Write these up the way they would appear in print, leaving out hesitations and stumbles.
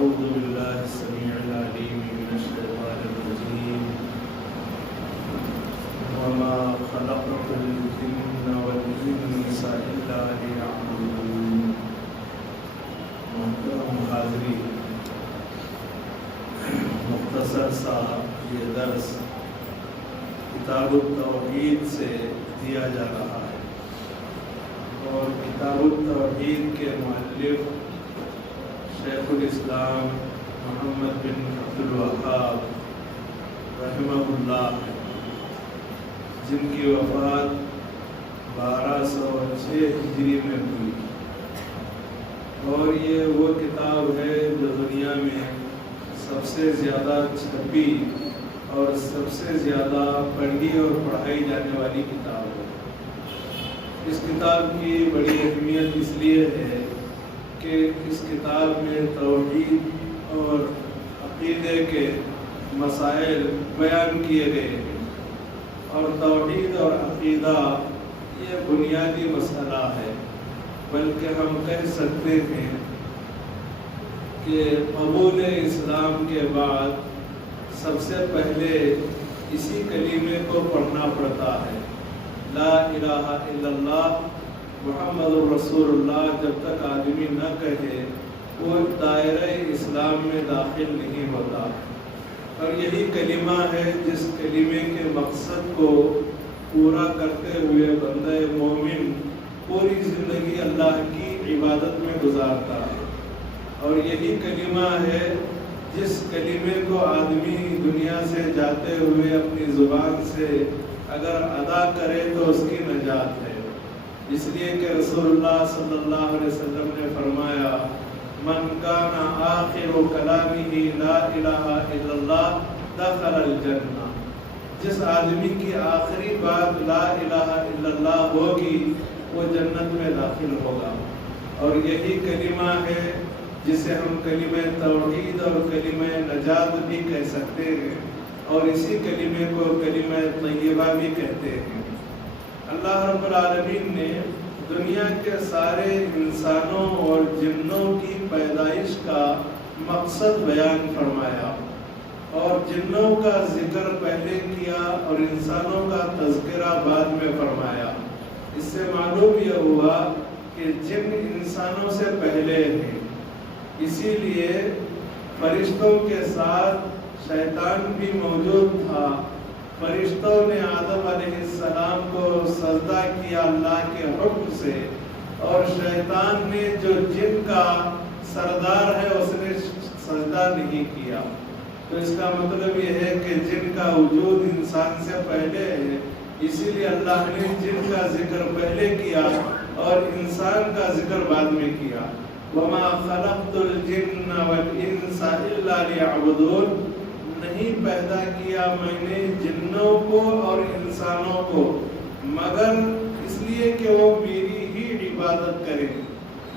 أعوذ بالله السميع العليم من الشيطان الرجيم وما خلقت الجن والإنس إلا ليعبدون. محترم حاضرین، مختصر سا یہ درس کتاب التوحید سے دیا جا رہا ہے، اور کتاب التوحید کے مؤلف شیخ الاسلام محمد بن عبد الوہاب رحمہ اللہ ہے، جن کی وفات 1206 ہجری میں ہوئی، اور یہ وہ کتاب ہے جو دنیا میں سب سے زیادہ چھپی اور سب سے زیادہ پڑھی اور پڑھائی جانے والی کتاب ہے۔ اس کتاب کی بڑی اہمیت اس لیے ہے کہ اس کتاب میں توحید اور عقیدے کے مسائل بیان کیے گئے ہیں، اور توحید اور عقیدہ یہ بنیادی مسئلہ ہے، بلکہ ہم کہہ سکتے ہیں کہ قبول اسلام کے بعد سب سے پہلے اسی کلمے کو پڑھنا پڑتا ہے، لا الہ الا اللہ محمد الرسول اللہ۔ جب تک آدمی نہ کہے وہ دائرہ اسلام میں داخل نہیں ہوتا، اور یہی کلمہ ہے جس کلمے کے مقصد کو پورا کرتے ہوئے بندہ مومن پوری زندگی اللہ کی عبادت میں گزارتا ہے، اور یہی کلمہ ہے جس کلمے کو آدمی دنیا سے جاتے ہوئے اپنی زبان سے اگر ادا کرے تو اس کی نجات ہے، اس لیے کہ رسول اللہ صلی اللہ علیہ وسلم نے فرمایا من کان آخر کلامہ لا الہ الا اللہ دخل الجنہ۔ جس آدمی کی آخری بات لا الہ الا اللہ ہوگی وہ جنت میں داخل ہوگا، اور یہی کلمہ ہے جسے ہم کلمہ توحید اور کلمہ نجات بھی کہہ سکتے ہیں، اور اسی کلمے کو کلمہ طیبہ بھی کہتے ہیں۔ اللہ رب العالمین نے دنیا کے سارے انسانوں اور جنوں کی پیدائش کا مقصد بیان فرمایا، اور جنوں کا ذکر پہلے کیا اور انسانوں کا تذکرہ بعد میں فرمایا۔ اس سے معلوم یہ ہوا کہ جن انسانوں سے پہلے ہیں، اسی لیے فرشتوں کے ساتھ شیطان بھی موجود تھا۔ فرشتوں نے آدم علیہ السلام کو سجدہ کیا اللہ کے حکم سے، اور شیطان نے جو جن کا سردار ہے اس نے سجدہ نہیں کیا۔ تو اس کا مطلب یہ ہے کہ جن کا وجود انسان سے پہلے ہے، اسی لیے اللہ نے جن کا ذکر پہلے کیا اور انسان کا ذکر بعد میں کیا۔ وَمَا خَلَقْتُ الْجِنَّ وَالْإِنسَ إِلَّا لِيَعْبُدُونَ۔ نہیں پیدا کیا میں نے جنوں کو اور انسانوں کو مگر اس لیے کہ وہ میری ہی عبادت کریں،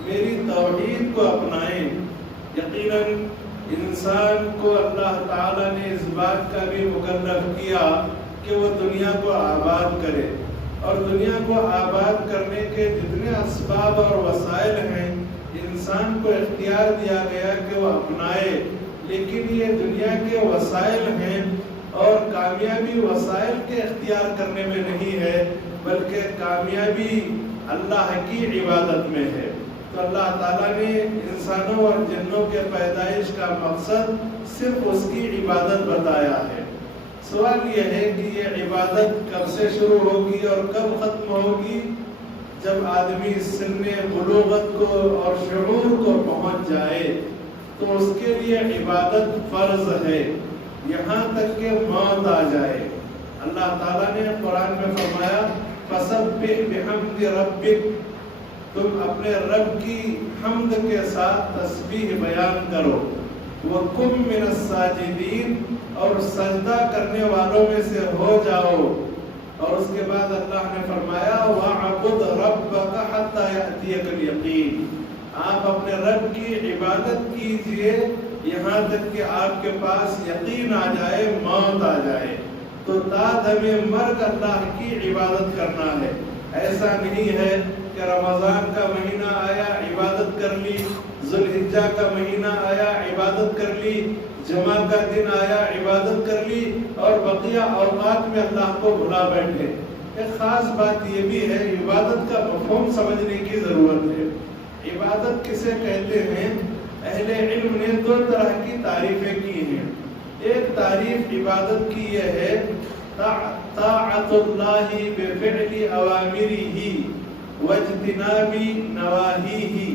میری توحید کو اپنائیں۔ یقیناً انسان کو اللہ تعالیٰ نے اس بات کا بھی مکلف کیا کہ وہ دنیا کو آباد کرے، اور دنیا کو آباد کرنے کے جتنے اسباب اور وسائل ہیں انسان کو اختیار دیا گیا کہ وہ اپنائے، لیکن یہ دنیا کے وسائل ہیں، اور کامیابی وسائل کے اختیار کرنے میں نہیں ہے، بلکہ کامیابی اللہ کی عبادت میں ہے۔ تو اللہ تعالیٰ نے انسانوں اور جنوں کے پیدائش کا مقصد صرف اس کی عبادت بتایا ہے۔ سوال یہ ہے کہ یہ عبادت کب سے شروع ہوگی اور کب ختم ہوگی؟ جب آدمی سن بلوغت کو اور شعور کو پہنچ جائے تو اس کے لیے عبادت فرض ہے، یہاں تک کہ موت آ جائے۔ اللہ تعالیٰ نے قرآن میں فرمایا فَسَبِّحْ بِحَمْدِ رَبِّكَ، تم اپنے رب کی حمد کے ساتھ تسبیح بیان کرو، وَقُمْ مِنَ السَّاجِدِينَ، اور سجدہ کرنے والوں میں سے ہو جاؤ۔ اور اس کے بعد اللہ نے فرمایا وَعَبُدْ رَبَّكَ حَتَّى يَأْتِيَكَ الْيَقِينُ، آپ اپنے رب کی عبادت کیجئے یہاں تک کہ آپ کے پاس یقین آ جائے، موت آ جائے۔ تو تا دم مرگ اللہ کی عبادت کرنا ہے۔ ایسا نہیں ہے کہ رمضان کا مہینہ آیا عبادت کر لی، ذوالحجہ کا مہینہ آیا عبادت کر لی، جمعہ کا دن آیا عبادت کر لی اور بقیہ اوقات میں اللہ کو بھلا بیٹھے۔ ایک خاص بات یہ بھی ہے، عبادت کا مفہوم سمجھنے کی ضرورت ہے۔ عبادت کسے کہتے ہیں؟ اہل علم نے دو طرح کی تعریفیں کی ہیں۔ ایک تعریف عبادت کی یہ ہے طاعت اللہ بفعل اوامرہ واجتناب نواہیہ،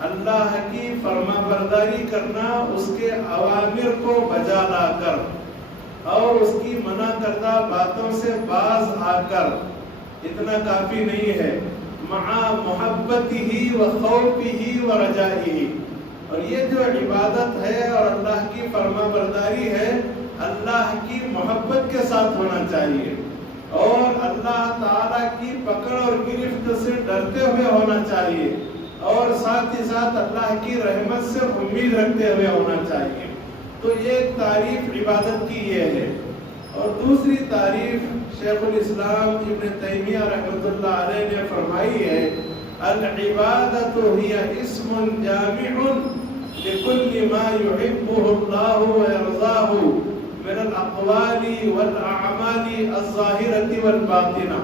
اللہ کی فرما برداری کرنا، اس کے اوامر کو بجا لا کر اور اس کی منع کردہ باتوں سے باز آ کر۔ اتنا کافی نہیں ہے، مع محبتہ و خوفہ و رجائہ۔ اور یہ جو عبادت ہے اور اللہ کی فرما برداری ہے، اللہ کی محبت کے ساتھ ہونا چاہیے اور اللہ تعالیٰ کی پکڑ اور گرفت سے ڈرتے ہوئے ہونا چاہیے اور ساتھ ہی ساتھ اللہ کی رحمت سے امید رکھتے ہوئے ہونا چاہیے۔ تو یہ تعریف عبادت کی یہ ہے۔ اور دوسری تعریف شیخ الاسلام ابن تیمیہ رحمۃ اللہ علیہ نے فرمائی ہے، العبادت ہی اسم جامع لکل ما یحبہ اللہ ویرضاہ من الاقوال والاعمال الظاہرۃ والباطنہ۔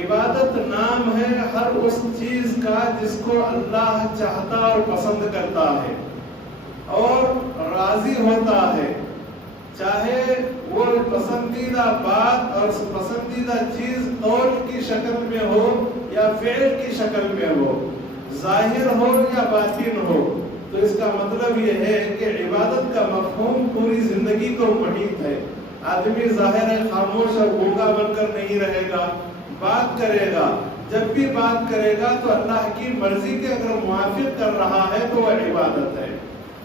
عبادت نام ہے ہر اس چیز کا جس کو اللہ چاہتا اور پسند کرتا ہے اور راضی ہوتا ہے، چاہے وہ پسندیدہ بات اور پسندیدہ چیز قول کی شکل میں ہو یا فعل کی شکل میں ہو، ظاہر ہو یا باطن ہو۔ تو اس کا مطلب یہ ہے کہ عبادت کا مفہوم پوری زندگی کو محیط ہے۔ آدمی ظاہر ہے خاموش اور گونگا بن کر نہیں رہے گا، بات کرے گا۔ جب بھی بات کرے گا تو اللہ کی مرضی کے اگر موافق کر رہا ہے تو وہ عبادت ہے،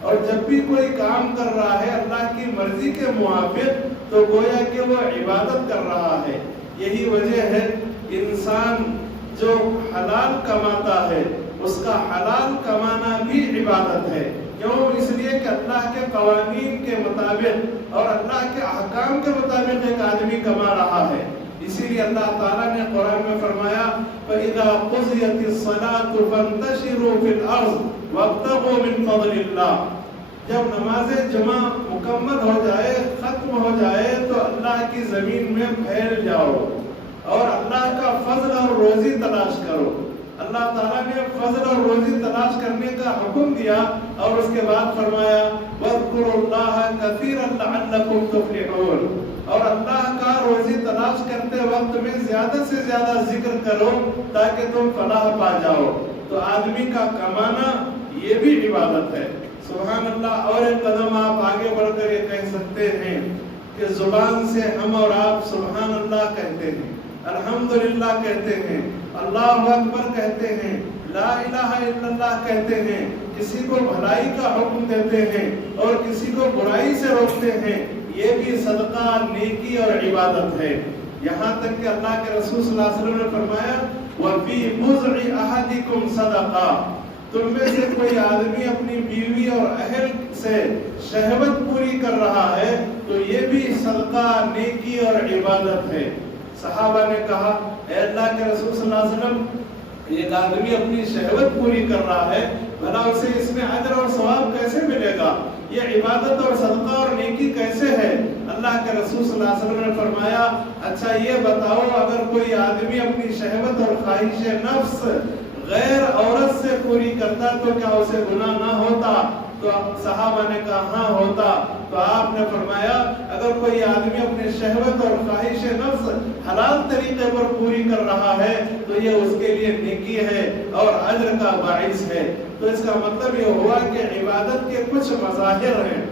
اور جب بھی کوئی کام کر رہا ہے اللہ کی مرضی کے موافق تو گویا کہ وہ عبادت کر رہا ہے۔ یہی وجہ ہے انسان جو حلال کماتا ہے اس کا حلال کمانا بھی عبادت ہے۔ کیوں؟ اس لیے کہ اللہ کے قوانین کے مطابق اور اللہ کے احکام کے مطابق ایک آدمی کما رہا ہے۔ اسی لیے اللہ تعالیٰ نے قرآن میں فرمایا فَإِذَا قُضِيَتِ الصَّلَاةُ فَانتَشِرُوا فِي الْأَرْضِ وَابْتَغُوا مِن فَضْلِ اللَّهِ۔ جب نماز جمعہ مکمل ہو جائے، ختم ہو جائے تو اللہ کی زمین میں پھیل جاؤ اور اللہ کا فضل اور روزی تلاش کرو۔ اللہ تعالیٰ نے فضل اور روزی تلاش کرنے کا حکم دیا اور اس کے بعد فرمایا وَاذْكُرُوا اللَّهَ كَثِيرًا لَعَلَّكُمْ تُفْلِحُونَ، اور اللہ کا روزی تلاش کرتے وقت میں زیادہ سے زیادہ ذکر کرو تاکہ تم فلاح پا جاؤ۔ تو آدمی کا کمانا یہ بھی عبادت ہے۔ سبحان اللہ۔ اور ایک قدم آپ آگے بڑھ کر یہ کہہ سکتے ہیں کہ زبان سے ہم اور آپ سبحان اللہ کہتے ہیں، الحمدللہ کہتے ہیں، اللہ اکبر کہتے ہیں، لا الہ الا اللہ کہتے ہیں، کسی کو بھلائی کا حکم دیتے ہیں اور کسی کو برائی سے روکتے ہیں، یہ بھی صدقہ، نیکی اور عبادت ہے۔ یہاں تک کہ اللہ کے رسول صلی اللہ علیہ وسلم نے فرمایا وَفِي بُضْعِ أَحَدِكُمْ صَدَقَةٌ، تم میں سے کوئی آدمی اپنی بیوی اور اہل سے شہوت پوری کر رہا ہے تو یہ بھی صدقہ، نیکی اور عبادت ہے۔ صحابہ نے کہا اے اللہ کے رسول صلی اللہ علیہ وسلم، ایک آدمی اپنی شہوت پوری کر رہا ہے، بھلا اسے اس میں اجر اور ثواب کیسے ملے گا؟ یہ عبادت اور صدقہ اور نیکی کیسے ہے؟ اللہ کے رسول صلی اللہ علیہ وسلم نے فرمایا اچھا یہ بتاؤ، اگر کوئی آدمی اپنی شہوت اور خواہش نفس غیر عورت سے پوری کرتا تو کیا اسے گناہ نہ ہوتا؟ تو صحابہ نے کہا ہاں ہوتا۔ تو آپ نے فرمایا اگر کوئی آدمی اپنے شہوت اور خواہش نفس حلال طریقے پر پوری کر رہا ہے تو یہ اس کے لیے نیکی ہے اور اجر کا باعث ہے۔ تو اس کا مطلب یہ ہوا کہ عبادت کے کچھ مظاہر ہیں،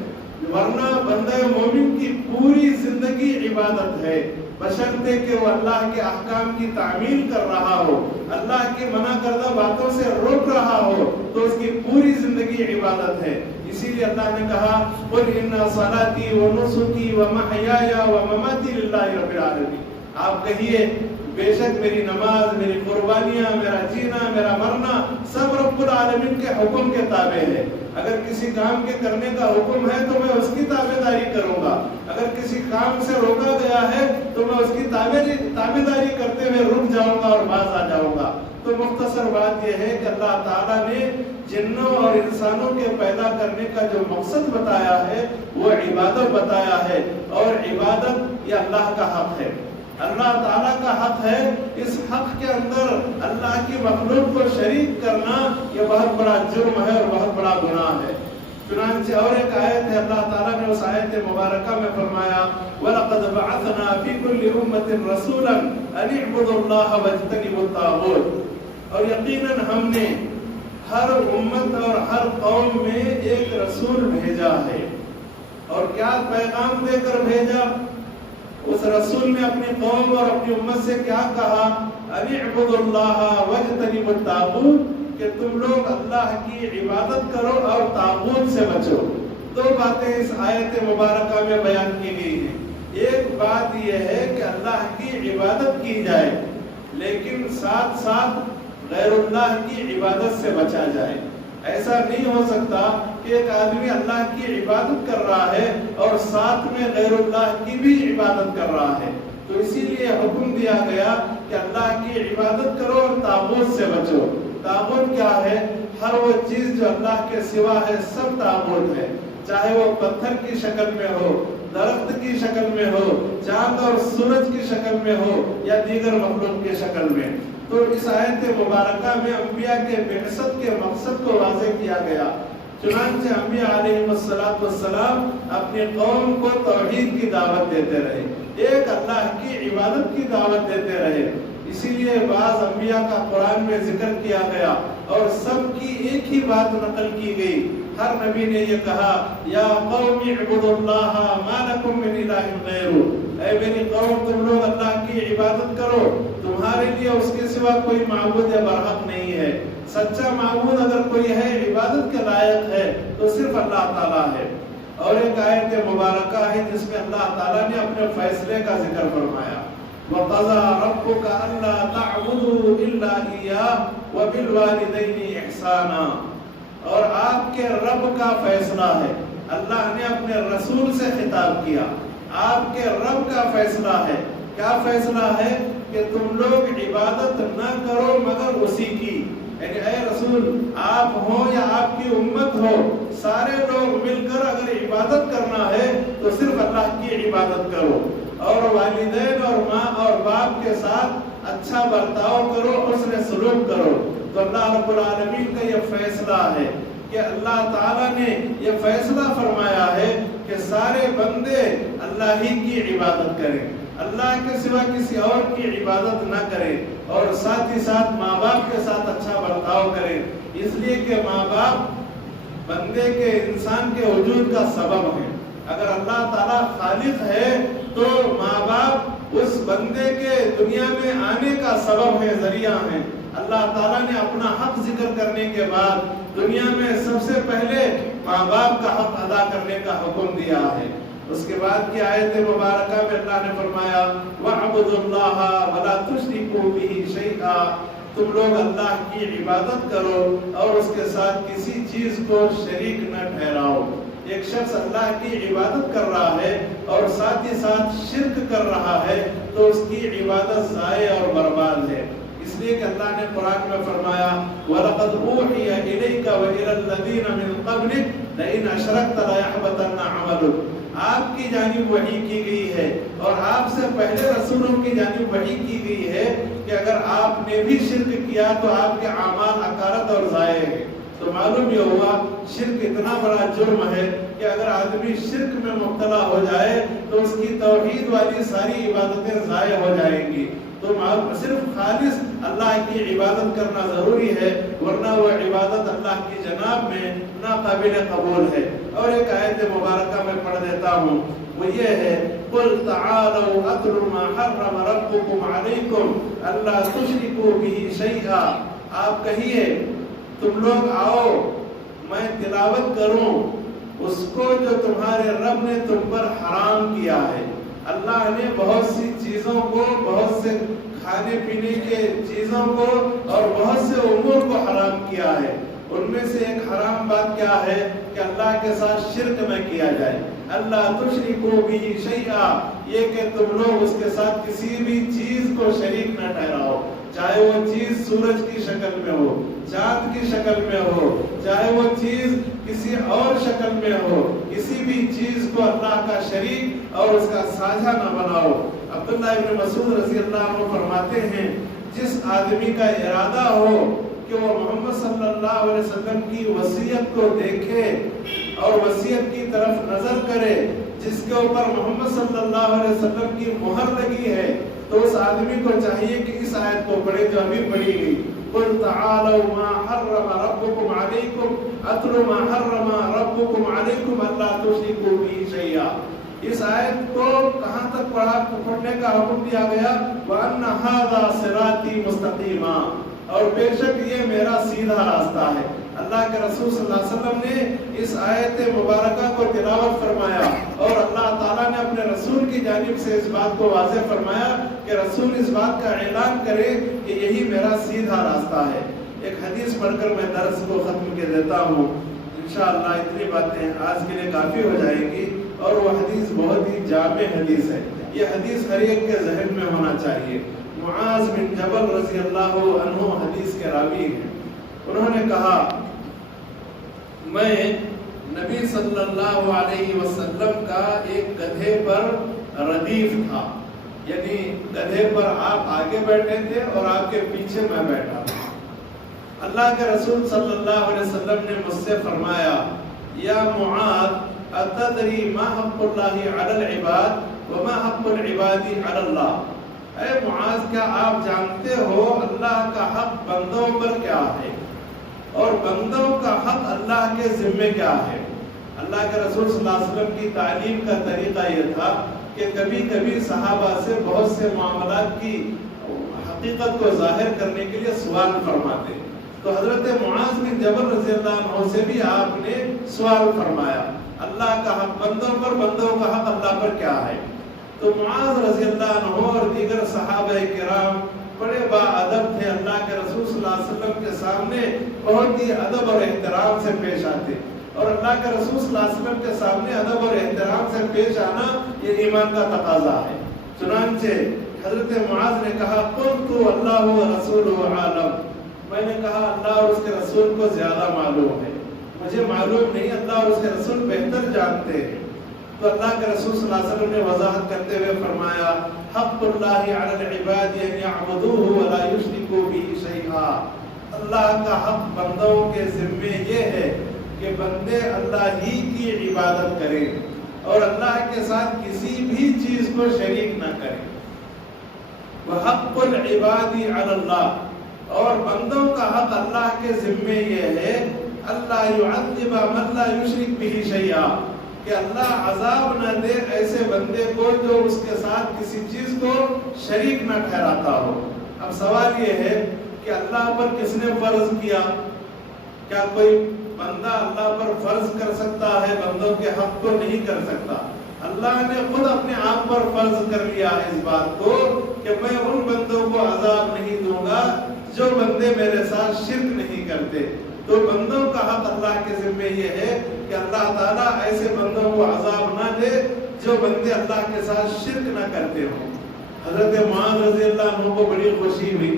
ورنہ بندہ مومن کی پوری زندگی عبادت ہے، بشرطے کہ وہ اللہ کے احکام کی تعمیل کر رہا ہو، اللہ کی منع کردہ باتوں سے روک رہا ہو تو اس کی پوری زندگی عبادت ہے۔ اسی لیے اللہ نے کہا قُلْ إِنَّ صَلَاتِي وَنُسُكِي وَمَحْيَايَ وَمَمَاتِي لِلَّهِ رَبِّ الْعَالَمِينَ، آپ کہیے بے شک میری نماز، میری قربانیاں، میرا جینا، میرا مرنا سب رب العالمین کے حکم کے تابع ہے۔ اگر کسی کام کے کرنے کا حکم ہے تو میں اس کی تابعداری کروں گا، اگر کسی کام سے روکا گیا ہے تو میں اس کی تابعداری کرتے ہوئے تو مختصر بات یہ ہے کہ اللہ تعالیٰ نے جنوں اور انسانوں کے پیدا کرنے کا جو مقصد بتایا ہے وہ عبادت بتایا ہے، اور عبادت یہ اللہ کا حق ہے، اللہ تعالیٰ کا حق ہے۔ اس حق کے اندر اللہ کی مخلوق کو شریک کرنا یہ بہت بڑا جرم ہے اور بہت بڑا گناہ ہے۔ چنانچہ اور ایک آیت ہے، اللہ تعالیٰ نے اس آیت مبارکہ میں فرمایا وَلَقَدْ بَعَثْنَا فِي كُلِّ أُمَّةٍ رَسُولًا أَنِ اعْبُدُوا اللَّهَ وَاجْتَنِبُوا الطَّاغُوتَ، اور یقیناً ہم نے ہر امت اور ہر قوم میں ایک رسول بھیجا ہے، اور کیا پیغام دے کر بھیجا؟ اس رسول نے اپنی قوم اور اپنی امت سے کیا کہا؟ أَنِ اعْبُدُوا اللَّهَ وَاجْتَنِبُوا الطَّاغُوتَ، کہ تم لوگ اللہ کی عبادت کرو اور طاغوت سے بچو۔ دو باتیں اس آیت مبارکہ میں بیان کی گئی ہیں۔ ایک بات یہ ہے کہ اللہ کی عبادت کی جائے، لیکن ساتھ ساتھ غیر اللہ کی عبادت سے بچا جائے۔ ایسا نہیں ہو سکتا کہ ایک آدمی اللہ کی عبادت کر رہا ہے اور ساتھ میں غیر اللہ کی بھی عبادت کر رہا ہے۔ تو اسی لیے حکم دیا گیا کہ اللہ کی عبادت کرو اور طاغوت سے بچو۔ طاغوت کیا ہے؟ ہر وہ چیز جو اللہ کے سوا ہے سب طاغوت ہے، چاہے وہ پتھر کی شکل میں ہو، درخت کی شکل میں ہو، چاند اور سورج کی شکل میں ہو، یا دیگر مخلوق کی شکل میں۔ تو اس آیت مبارکہ میں انبیاء کے بعثت کے مقصد کو واضح کیا گیا۔ چنانچہ انبیاء علیہ السلام اپنی قوم کو توحید کی دعوت دیتے رہے، ایک اللہ کی عبادت کی دعوت دیتے رہے۔ اسی لیے بعض انبیاء کا قرآن میں ذکر کیا گیا اور سب کی ایک ہی بات نقل کی گئی۔ ہر نبی نے یہ کہا یا قوم اعبدوا اللہ ما لکم من الہ غیرہ، اے میری قوم تم لوگ اللہ کی عبادت کرو، تمہارے لیے اس کے سوا کوئی معبود یا برحق نہیں ہے۔ سچا معبود اگر کوئی ہے، عبادت کے لائق ہے، تو صرف اللہ تعالیٰ ہے۔ اور ایک آیت مبارکہ ہے جس میں اللہ تعالیٰ نے اپنے فیصلے کا ذکر فرمایا وَقَضَى رَبُّكَ أَلَّا تَعْبُدُوا إِلَّا إِيَّاهُ وَبِالْوَالِدَيْنِ إِحْسَانًا، اور آپ کے رب کا فیصلہ ہے۔ اللہ نے اپنے رسول سے خطاب کیا، آپ کے رب کا فیصلہ ہے۔ کیا فیصلہ ہے؟ کہ تم لوگ عبادت نہ کرو مگر اسی کی، یعنی اے رسول آپ ہوں یا آپ کی امت ہو، سارے لوگ مل کر اگر عبادت کرنا ہے تو صرف اللہ کی عبادت کرو، اور والدین اور ماں اور باپ کے ساتھ اچھا برتاؤ کرو، حسن سلوک کرو۔ تو اللہ رب العالمین کا یہ فیصلہ ہے کہ اللہ تعالیٰ نے یہ فیصلہ فرمایا ہے کہ سارے بندے اللہ ہی کی عبادت کریں، اللہ کے سوا کسی اور کی عبادت نہ کریں، اور ساتھ ہی ساتھ ماں باپ کے ساتھ اچھا برتاؤ کریں، اس لیے کہ ماں باپ بندے کے انسان کے وجود کا سبب ہے۔ اگر اللہ تعالیٰ خالق ہے تو ماں باپ اس بندے کے دنیا میں آنے کا سبب ہے، ذریعہ ہیں۔ اللہ تعالیٰ نے اپنا حق ذکر کرنے کے بعد دنیا میں سب سے پہلے ماں باپ کا حق ادا کرنے کا حکم دیا ہے۔ اس کے بعد کی آیت مبارکہ میں اللہ نے فرمایا وَاعْبُدُوا اللَّهَ وَلَا تُشْرِكُوا بِهِ شَيْئًا، تم لوگ اللہ کی عبادت کرو اور اس کے ساتھ کسی چیز کو شریک نہ ٹھہراؤ۔ ایک شخص اللہ کی عبادت کر رہا ہے اور ساتھ ہی ساتھ شرک کر رہا ہے تو اس کی عبادت ضائع اور برباد ہے۔ اس لیے کہ اللہ نے قرآن میں فرمایا وَلَقَدْ أُوحِيَ إِلَيْكَ وَإِلَى الَّذِينَ مِن قَبْلِكَ لَئِنْ أَشْرَكْتَ لَيَحْبَطَنَّ عَمَلُكَ، آپ کی جانب وحی کی گئی ہے اور آپ سے پہلے رسولوں کی جانب وحی کی گئی ہے کہ اگر آپ نے بھی شرک کیا تو آپ کے اعمال اکارت اور ضائع ہیں۔ تو معلوم یہ ہوا شرک اتنا بڑا جرم ہے کہ اگر آدمی شرک میں مبتلا ہو جائے تو اس کی توحید والی ساری عبادتیں ضائع ہو جائیں گی۔ تو صرف خالص اللہ کی عبادت کرنا ضروری ہے، ورنہ وہ عبادت اللہ کی جناب میں ناقابل قبول ہے۔ اور ایک آیت مبارکہ میں پڑھ دیتا ہوں، وہ یہ ہے قُلْ تَعَالَوْا أَتْلُ مَا حَرَّمَ رَبُّكُمْ عَلَيْكُمْ أَلَّا تُشْرِكُوا بِهِ شَيْئًا، آپ کہیے تم لوگ آؤ میں تلاوت کروں اس کو جو تمہارے رب نے تم پر حرام کیا ہے۔ اللہ نے بہت سی چیزوں کو، بہت سے کھانے پینے کے چیزوں کو اور بہت سے امور کو حرام کیا ہے۔ ان میں سے ایک حرام بات کیا ہے کہ اللہ کے ساتھ شرک نہ کیا جائے۔ اللہ تشرکوا بہ شیئا، یہ کہ تم لوگ اس کے ساتھ کسی بھی چیز کو شریک نہ ٹھہراؤ، چاہے وہ چیز سورج کی شکل میں ہو، چاند کی شکل میں ہو، چاہے وہ چیز کسی اور شکل میں ہو، کسی بھی چیز کو اللہ کا شریک اور اس کا ساجھا نہ بناؤ۔ عبداللہ ابن مسعود رضی اللہ عنہ فرماتے ہیں جس آدمی کا ارادہ ہو کہ وہ محمد صلی اللہ علیہ وسلم کی وصیت کو دیکھے اور وصیت کی طرف نظر کرے، جس کے اوپر محمد صلی اللہ علیہ وسلم کی مہر لگی ہے، تو اس آدمی کو چاہیے کہ اس آیت کو پڑھے جو ابھی پڑھی گئی، قُلْ تَعَالَوْا مَا حَرَّمَ رَبُّكُمْ عَلَيْكُمْ أَتْلُ مَا حَرَّمَ رَبُّكُمْ عَلَيْكُمْ أَلَّا تُشْرِكُوا بِهِ شَيْئًا۔ اس آیت کو کہاں تک پڑھنے کا حکم دیا گیا؟ وَأَنَّ هَذَا صِرَاطِي مُسْتَقِيمًا، اور بے شک یہ میرا سیدھا راستہ ہے۔ اللہ کے رسول صلی اللہ علیہ وسلم نے اس آیت مبارکہ کو تلاوت فرمایا اور اللہ تعالیٰ نے اپنے رسول کی جانب سے اس بات کو واضح فرمایا کہ رسول اس بات کا اعلان کرے کہ یہی میرا سیدھا راستہ ہے۔ ایک حدیث پڑھ کر میں درس کو ختم کر دیتا ہوں، انشاءاللہ اتنی باتیں آج کے لیے کافی ہو جائیں گی، اور وہ حدیث بہت ہی جامع حدیث ہے۔ یہ حدیث ہر ایک کے ذہن میں ہونا چاہیے۔ معاذ بن جبل رضی اللہ عنہ حدیث کے راوی ہیں، انہوں نے کہا میں نبی صلی اللہ علیہ وسلم کا ایک گدھے پر ردیف تھا، یعنی گدھے پر آپ آگے بیٹھے تھے اور آپ کے پیچھے میں بیٹھا تھا۔ اللہ کے رسول صلی اللہ علیہ وسلم نے مجھ سے فرمایا یا معاذ اتدری ما حق اللہ علی العباد وما حق العباد علی اللہ، اے معاذ کیا آپ جانتے ہو اللہ کا حق بندوں پر کیا ہے اور بندوں کا حق اللہ کے ذمے کیا ہے؟ اللہ کے رسول صلی اللہ علیہ وسلم کی تعلیم کا طریقہ یہ تھا کہ کبھی کبھی صحابہ سے بہت سے معاملات کی حقیقت کو ظاہر کرنے کے لیے سوال فرماتے، تو حضرت معاذ بن جبل رضی اللہ عنہ سے بھی آپ نے سوال فرمایا اللہ کا حق بندوں پر، بندوں کا حق اللہ پر کیا ہے؟ تو معاذ رضی اللہ عنہ اور دیگر صحابہ کرام بڑے با ادب تھے، اللہ کے رسول صلی اللہ علیہ وسلم کے سامنے بہت ہی ادب اور احترام سے پیش آتے، اور اللہ کے رسول صلی اللہ علیہ وسلم کے سامنے ادب اور احترام سے پیش آنا یہ ایمان کا تقاضا ہے۔ چنانچہ حضرت معاذ نے کہا قلت اللہ ورسولہ عالم، میں نے کہا اللہ اور اس کے رسول کو زیادہ معلوم ہے، مجھے معلوم نہیں، اللہ اور اس کے رسول بہتر جانتے ہیں۔ تو اللہ کے رسول صلی اللہ علیہ وسلم نے وضاحت کرتے ہوئے فرمایا حق اللہ علی العباد ان یعبدوہ ولا یشرکوا بہ شیئا، اللہ کا حق بندوں کے ذمے یہ ہے کہ بندے اللہ ہی کی عبادت کریں اور اللہ کے ساتھ کسی بھی چیز کو شریک نہ کریں۔ وحق العباد علی اللہ، اور بندوں کا حق اللہ کے ذمے یہ ہے اللہ یعذب من لا یشرک بہ شیئا، کہ اللہ عذاب نہ دے ایسے بندے کو جو اس کے ساتھ کسی چیز کو شریک نہ ٹھہراتا ہو۔ اب سوال یہ ہے کہ اللہ پر کس نے فرض کیا؟ کیا کوئی بندہ اللہ پر فرض کر سکتا ہے؟ بندوں کے حق کو نہیں کر سکتا۔ اللہ نے خود اپنے آپ پر فرض کر لیا ہے اس بات کو کہ میں ان بندوں کو عذاب نہیں دوں گا جو بندے میرے ساتھ شرک نہیں کرتے۔ تو بندوں کا حق اللہ کے ذمہ یہ ہے کہ اللہ تعالیٰ ایسے بندوں کو عذاب نہ دے جو بندے اللہ کے ساتھ شرک نہ کرتے ہوں۔ حضرت معاذ رضی اللہ عنہ کو بڑی خوشی ہوئی،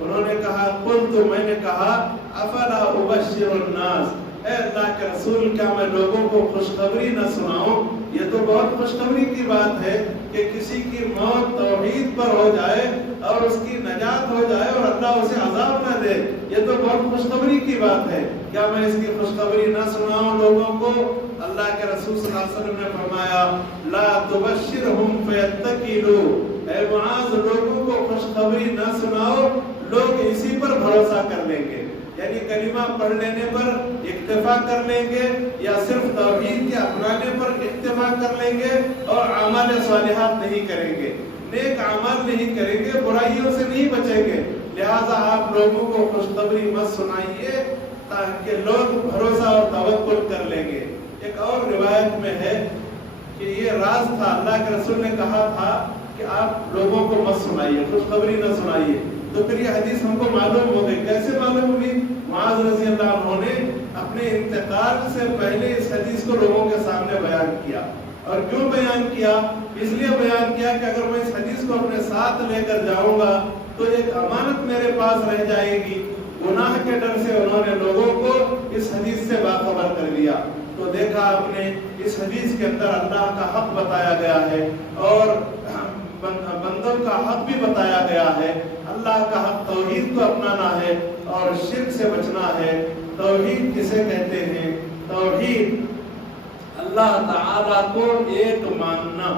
انہوں نے کہا قلت، میں نے کہا افلا ابشر الناس، اے اللہ کے رسول کیا میں لوگوں کو خوشخبری نہ سناؤں؟ یہ تو بہت خوشخبری کی بات ہے کہ کسی کی موت توحید پر ہو جائے اور اس کی نجات ہو جائے اور اللہ اسے عذاب نہ دے، یہ تو بہت خوشخبری کی بات ہے، کیا میں اس کی خوشخبری نہ سناؤں لوگوں کو؟ اللہ کے رسول صلی اللہ علیہ وسلم نے فرمایا لا تبشرہم فیتکلوا، اے معاذ لوگوں کو خوشخبری نہ سناؤ، لوگ اسی پر بھروسہ کر لیں گے، یعنی کلمہ پڑھ لینے پر اکتفا کر لیں گے یا صرف توحید کے اپنانے پر اکتفا کر لیں گے اور اعمال صالحات نہیں کریں گے، نیک اعمال نہیں کریں گے، برائیوں سے نہیں بچیں گے۔ لہٰذا آپ لوگوں کو خوشخبری مت سنائیے تاکہ لوگ بھروسہ اور توکل کر لیں گے۔ ایک اور روایت میں ہے کہ یہ راز تھا، اللہ کے رسول نے کہا تھا کہ آپ لوگوں کو مت سنائیے، خوشخبری نہ سنائیے۔ تو پھر یہ حدیث ہم کو معلوم ہو گئی، کیسے معلوم ہوئی؟ معاذ رضی اللہ عنہ نے اپنے انتقال سے پہلے اس حدیث کو لوگوں کے سامنے بیان کیا اور کیوں بیان کیا؟ اس لیے بیان کیا کہ اگر میں اس حدیث کو اپنے ساتھ لے کر جاؤں گا تو ایک امانت میرے پاس رہ جائے گی۔ گناہ کے ڈر سے انہوں نے لوگوں کو اس حدیث سے باخبر کر دیا۔ تو دیکھا آپ نے اس حدیث کے اندر اللہ کا حق بتایا گیا ہے اور بندوں کا حق بھی بتایا گیا ہے۔ اللہ کا حق توحید کو اپنانا ہے اور شرک سے بچنا ہے۔ توحید کسے کہتے ہیں؟ توحید اللہ تعالیٰ کو ایک ماننا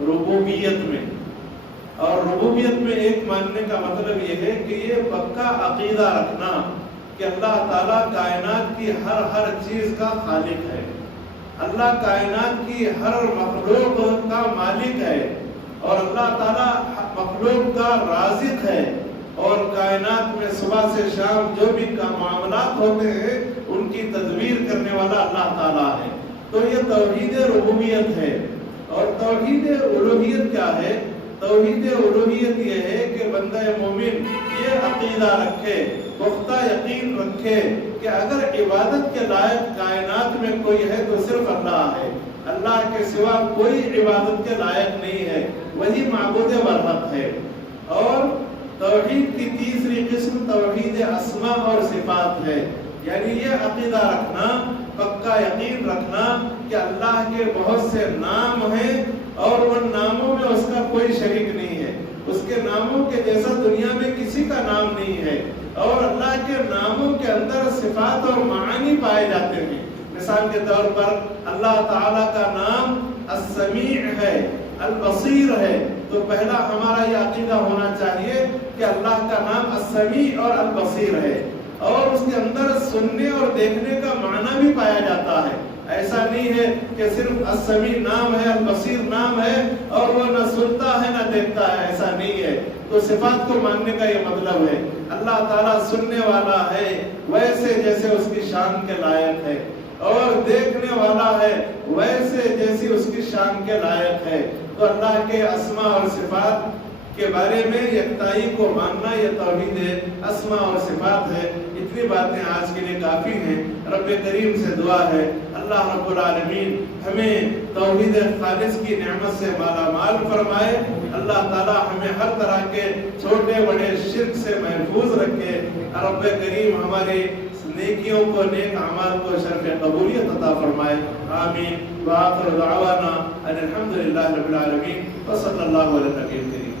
ربوبیت میں، اور ربوبیت میں ایک ماننے کا مطلب یہ ہے کہ یہ پکا عقیدہ رکھنا کہ اللہ تعالیٰ کائنات کی ہر چیز کا خالق ہے، اللہ کائنات کی ہر مخلوق کا مالک ہے، اور اللہ تعالیٰ مخلوق کا رازق ہے، اور کائنات میں صبح سے شام جو بھی معاملات ہوتے ہیں ان کی تدبیر کرنے والا اللہ تعالیٰ ہے۔ تو یہ توحید ربوبیت ہے۔ اور توحید الوہیت کیا ہے؟ توحید الوہیت یہ ہے کہ بندہ مومن یہ عقیدہ رکھے، پختہ یقین رکھے کہ اگر عبادت کے لائق کائنات میں کوئی ہے تو صرف اللہ ہے، اللہ کے سوا کوئی عبادت کے لائق نہیں ہے، وہی معبود برحق ہے۔ اور توحید کی تیسری قسم توحید اسماء اور صفات ہے، یعنی یہ عقیدہ رکھنا، پکا یقین رکھنا کہ اللہ کے بہت سے نام ہیں اور ان ناموں میں اس کا کوئی شریک نہیں ہے، اس کے ناموں کے جیسا دنیا میں کسی کا نام نہیں ہے، اور اللہ کے ناموں کے اندر صفات اور معانی پائے جاتے ہیں۔ مثال کے طور پر اللہ تعالیٰ کا نام السمیع ہے، البصیر ہے، تو پہلا ہمارا یہ عقیدہ ہونا چاہیے کہ اللہ کا نام السمیع اور البصیر ہے، اور اس کے اندر سننے اور دیکھنے کا معنی بھی پایا جاتا ہے۔ ایسا نہیں ہے کہ صرف السمیع نام ہے، البصیر نام ہے اور وہ نہ سنتا ہے نہ دیکھتا ہے، ایسا نہیں ہے۔ تو صفات کو ماننے کا یہ مطلب ہے اللہ تعالیٰ سننے والا ہے ویسے جیسے اس کی شان کے لائق ہے، اور دیکھنے والا ہے ویسے جیسی اس کی شان کے لائق ہے۔ تو اللہ کے اسماء اور صفات کے بارے میں یکتائی کو ماننا یہ توحید اسماء اور صفات ہے۔ اتنی باتیں آج کے لیے کافی ہیں۔ رب کریم سے دعا ہے اللہ رب العالمین ہمیں توحید خالص کی نعمت سے مالا مال فرمائے، اللہ تعالی ہمیں ہر طرح کے چھوٹے بڑے شرک سے محفوظ رکھے، رب کریم ہماری نیکیوں کو، نیک اعمال کو شرف قبولیت عطا فرمائے، آمین۔ وآخر دعوانا ان الحمد للہ رب العالمین، وصلی اللہ علیہ وسلم۔